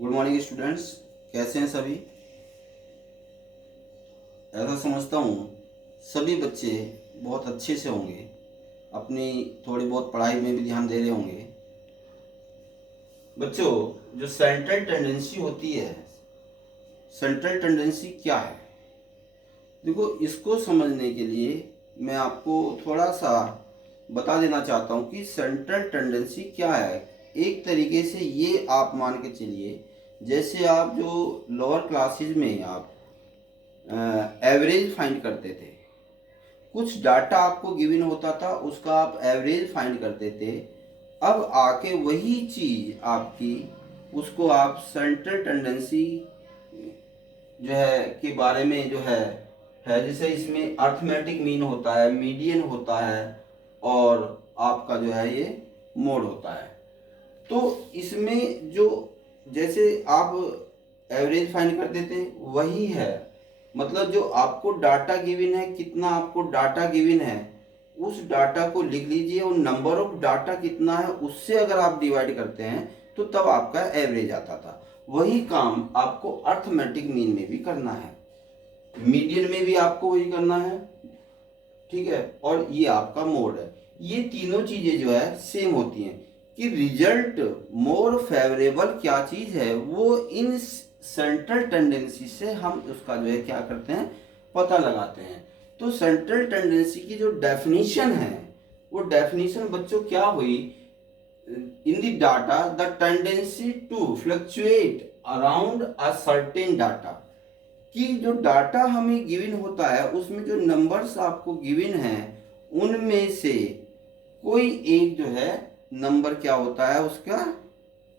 Good morning students, कैसे हैं सभी। ऐसा समझता हूँ सभी बच्चे बहुत अच्छे से होंगे, अपनी थोड़ी बहुत पढ़ाई में भी ध्यान दे रहे होंगे। बच्चों, जो सेंट्रल टेंडेंसी होती है, सेंट्रल टेंडेंसी क्या है? देखो, इसको समझने के लिए मैं आपको थोड़ा सा बता देना चाहता हूँ कि सेंट्रल टेंडेंसी क्या है। एक तरीके से ये आप मान के चलिए, जैसे आप जो लोअर क्लासेस में आप एवरेज फाइंड करते थे, कुछ डाटा आपको गिवन होता था, उसका आप एवरेज फाइंड करते थे। अब आके वही चीज़ आपकी, उसको आप सेंट्रल टेंडेंसी जो है के बारे में जो है जैसे इसमें अर्थमेटिक मीन होता है, मीडियन होता है, और आपका जो है ये मोड होता है। तो इसमें जो जैसे आप एवरेज फाइंड करते थे वही है, मतलब जो आपको डाटा गिवन है, कितना आपको डाटा गिवन है, उस डाटा को लिख लीजिए और नंबर ऑफ डाटा कितना है उससे अगर आप डिवाइड करते हैं तो तब आपका एवरेज आता था। वही काम आपको अर्थमेटिक मीन में भी करना है, मीडियन में भी आपको वही करना है, ठीक है, और ये आपका मोड है। ये तीनों चीजें जो है सेम होती हैं कि रिजल्ट मोर फेवरेबल क्या चीज है, वो इन सेंट्रल टेंडेंसी से हम उसका जो है क्या करते हैं, पता लगाते हैं। तो सेंट्रल टेंडेंसी की जो डेफिनेशन है, वो डेफिनेशन बच्चों क्या हुई, in the data the tendency to fluctuate around a certain data, कि जो डाटा हमें गिवन होता है उसमें जो नंबर्स आपको गिवन हैं उनमें से कोई एक जो है नंबर क्या होता है, उसका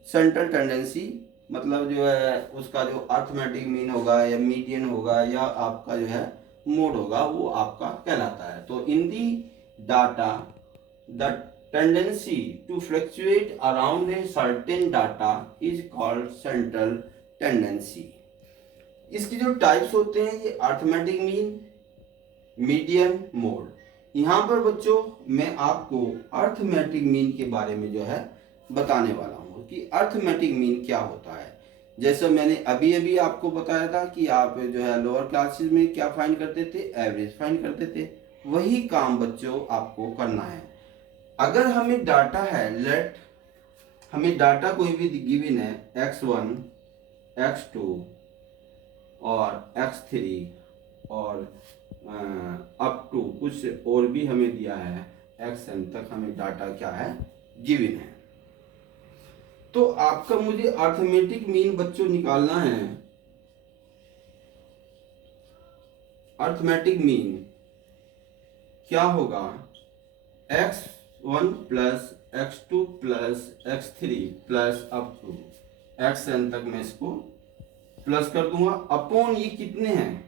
सेंट्रल टेंडेंसी, मतलब जो है उसका जो अर्थमेटिक मीन होगा या मीडियन होगा या आपका जो है मोड होगा, वो आपका कहलाता है। तो in the data the tendency to fluctuate around a certain data is called central tendency. इसकी जो टाइप्स होते हैं ये अर्थमेटिक मीन, मीडियन, मोड। यहाँ पर बच्चों मैं आपको अर्थमेटिक मीन के बारे में जो है बताने वाला हूँ कि अर्थमेटिक मीन क्या होता है। जैसा मैंने अभी अभी आपको बताया था कि आप जो है लोअर क्लासेस में क्या फाइंड करते थे, एवरेज फाइंड करते थे, वही काम बच्चों आपको करना है। अगर हमें डाटा है, लेट हमें डाटा कोई भी गिवन है, x1, x2 और x3 और अप टू कुछ और भी हमें दिया है, xn तक हमें डाटा क्या है, गिवन है। तो आपका मुझे अर्थमेटिक मीन बच्चों निकालना है। अर्थमेटिक मीन क्या होगा, x1 plus x2 plus x3 plus up to xn तक मैं इसको प्लस कर दूंगा, अपॉन ये कितने हैं,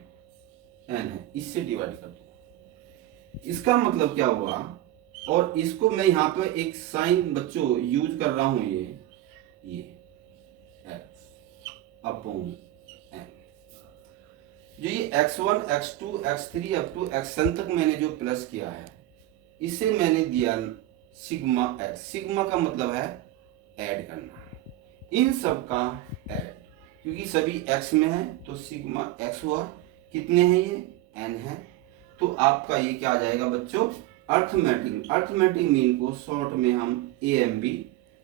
n है, इससे डिवाइड कर दूंगा। इसका मतलब क्या हुआ, और इसको मैं यहाँ पे एक साइन बच्चों यूज कर रहा हूं, ये x अपॉन n। जो ये x1 x2 x3 up to xn तक मैंने जो प्लस किया है, इसे मैंने दिया सिग्मा x। सिग्मा का मतलब है ऐड करना, इन सब का ऐड, क्योंकि सभी x में है तो सिग्मा x हुआ। कितने हैं ये, n है। तो आपका ये क्या आ जाएगा बच्चों, अर्थमेटिक। अर्थमेटिक मीन को शॉर्ट में हम AMB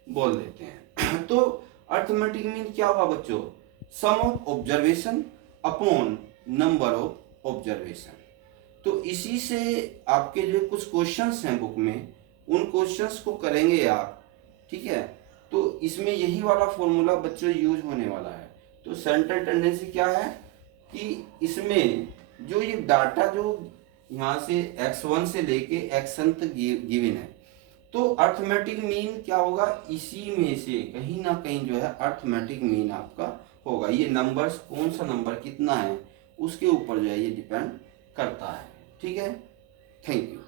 बोल देते हैं। तो अर्थमेटिक मीन क्या हुआ बच्चों, sum of observation upon number of observation. तो इसी से आपके जो कुछ क्वेश्चंस हैं बुक में, उन क्वेश्चंस को करेंगे आप, ठीक है। तो इसमें यही वाला फॉर्मूला बच्चों यूज होने वाला है। तो सेंट्रल टेंडेंसी क्या है कि इसमें जो ये डाटा जो यहाँ से x1 से लेके xn तक गिवन है, तो अर्थमेटिक मीन क्या होगा, इसी में से कहीं ना कहीं जो है अर्थमेटिक मीन आपका होगा। ये नंबर्स कौन सा नंबर कितना है उसके ऊपर जो है ये डिपेंड करता है, ठीक है। Thank you.